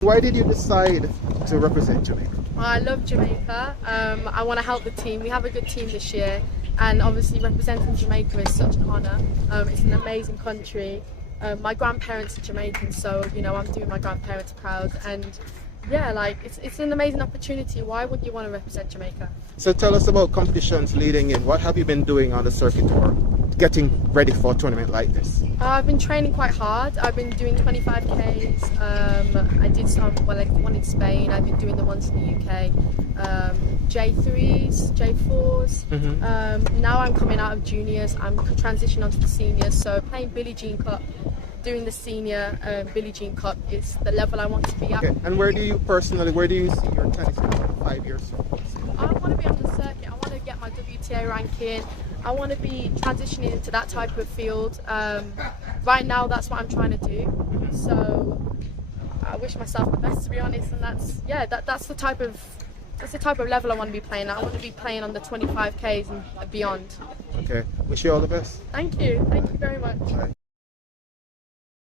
Why did you decide to represent Jamaica? Well, I love Jamaica. I want to help the team. We have a good team this year, and obviously representing Jamaica is such an honour. It's an amazing country. My grandparents are Jamaican, so you know I'm doing my grandparents proud, and yeah, like it's an amazing opportunity. Why wouldn't you want to represent Jamaica? So tell us about competitions leading in. What have you been doing on the circuit tour, getting ready for a tournament like this? I've been training quite hard. I've been doing 25Ks. I did some, like one in Spain. I've been doing the ones in the UK. J3s, J4s. Now I'm coming out of juniors. I'm transitioning onto the seniors. So playing Billie Jean Cup, doing the senior Billie Jean Cup is the level I want to be at. Okay. And where do you see your tennis in about 5 years from now? I want to be on the circuit. I want to get my WTA ranking. I want to be transitioning into that type of field. Right now, that's what I'm trying to do. So I wish myself the best, to be honest. And that's the type of level I want to be playing at. I want to be playing on the 25Ks and beyond. Okay. Wish you all the best. Thank you. Thank you very much.